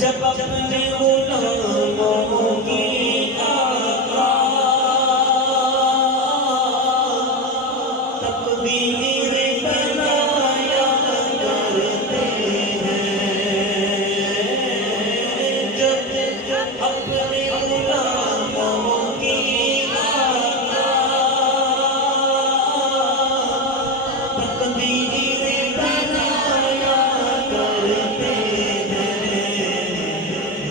جب اپنے غلاموں کی تقدیر بنایا کرتے ہیں، جب اپنے غلاموں کی تقدیر بنایا کرتے ہیں،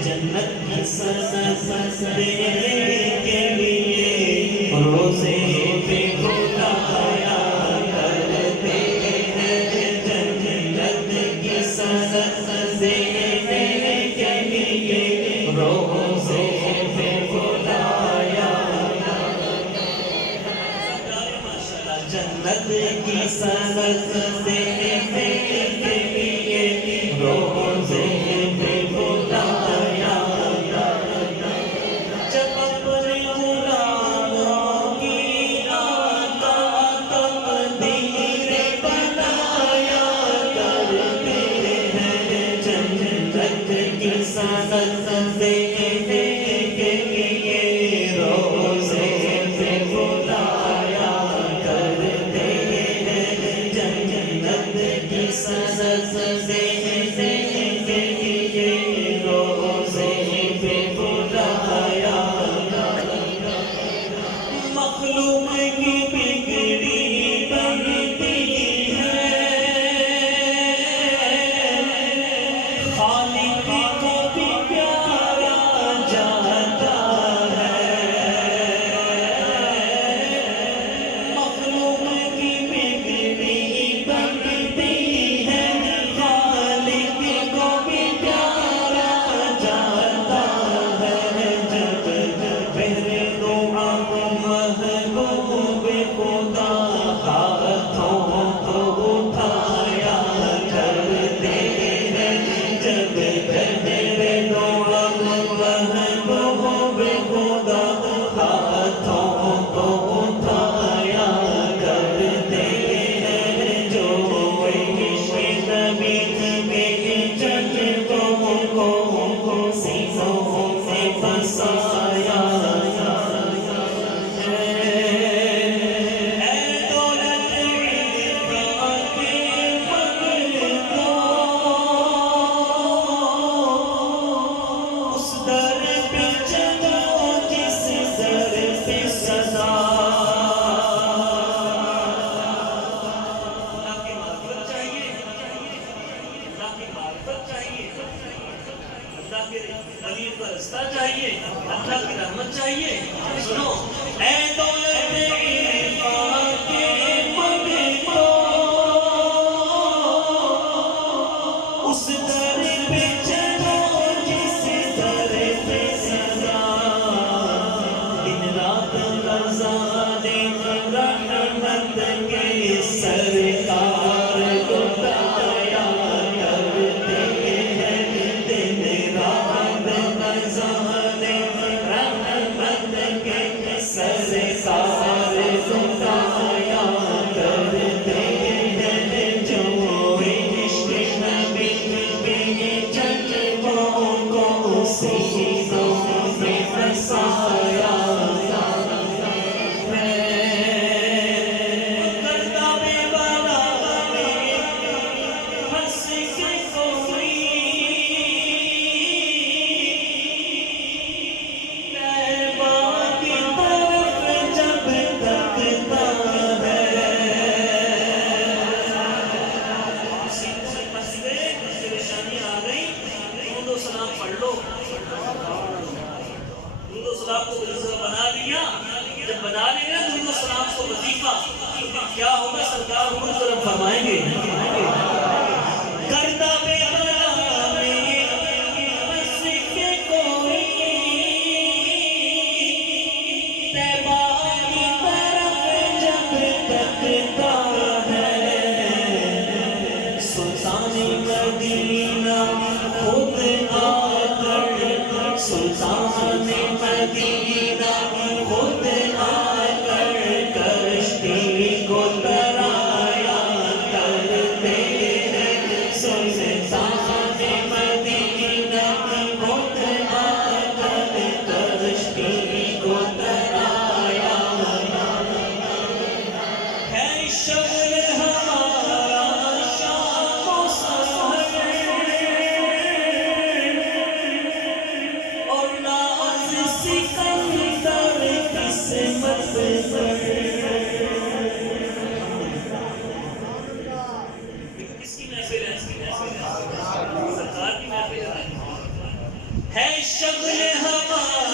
جنت کی سزا دینے کے لیے روزے پہ بلایا کرتے ہیں، جنت کی سزا دینے کے لیے روزے پہ بلایا جنت کی سزا دینے کے لیے روزے پہ بلایا جب اپنے غلاموں کی آقا تقدیر بنایا کرتے ہیں، جنت کی سزا دینے کے لیے روزے پہ بلایا کرتے ہیں، جنت کی سزا دینے کے لیے روزے پہ بلایا مخلوق کی بگڑی بنتی ہے، خالق کو بھی پیارا جاتا ہے، مخلوق کی بگڑی بنتی ہے، خالق کو بھی پیارا جاتا ہے، جب پہلے دعا محبوب خدا ہاتھوں کو اٹھایا کرتے ہیں، جب پہلے دعا محبوب خدا ہاتھوں کو اٹھایا کرتے ہیں، جو عشق نبی کے جذبوں کو سینوں سے بسایا چاہیے، اللہ کی رحمت چاہیے، سنو اے دولت عرفان کے منگتو، اس در پہ چلو جس در پہ سزا، دن رات رضا دے رحمت کے سرکار لٹایا کرتے ہیں، دن رات رضا دے رحمت کے سرکار لٹایا کرتے ہیں، جو عشق نبی کے جذبوں کو سینوں میں بسایا صاحب کو وظیفہ بنا لیا. جب بنا لیا نا درود و سلام کو وظیفہ، کیا ہوگا سرکار حکم کرم فرمائیں گے. کردہ بے بلا میں بس کے کوئی طیبہ کی طرف جب تکتا ہے، سلطان مدینہ خود آ کر، سلطان مدینہ خود آ کر کشتی کو ترایا کرتے ہیں. سلطان مدینہ خود آ کر کشتی کو ترایا ہے. شغل ہمارا شام و سحر اور ناز سکندر قسمت پر. کس کی محفل ہے؟ سرکار کی محفل ہے. شغل ہمارا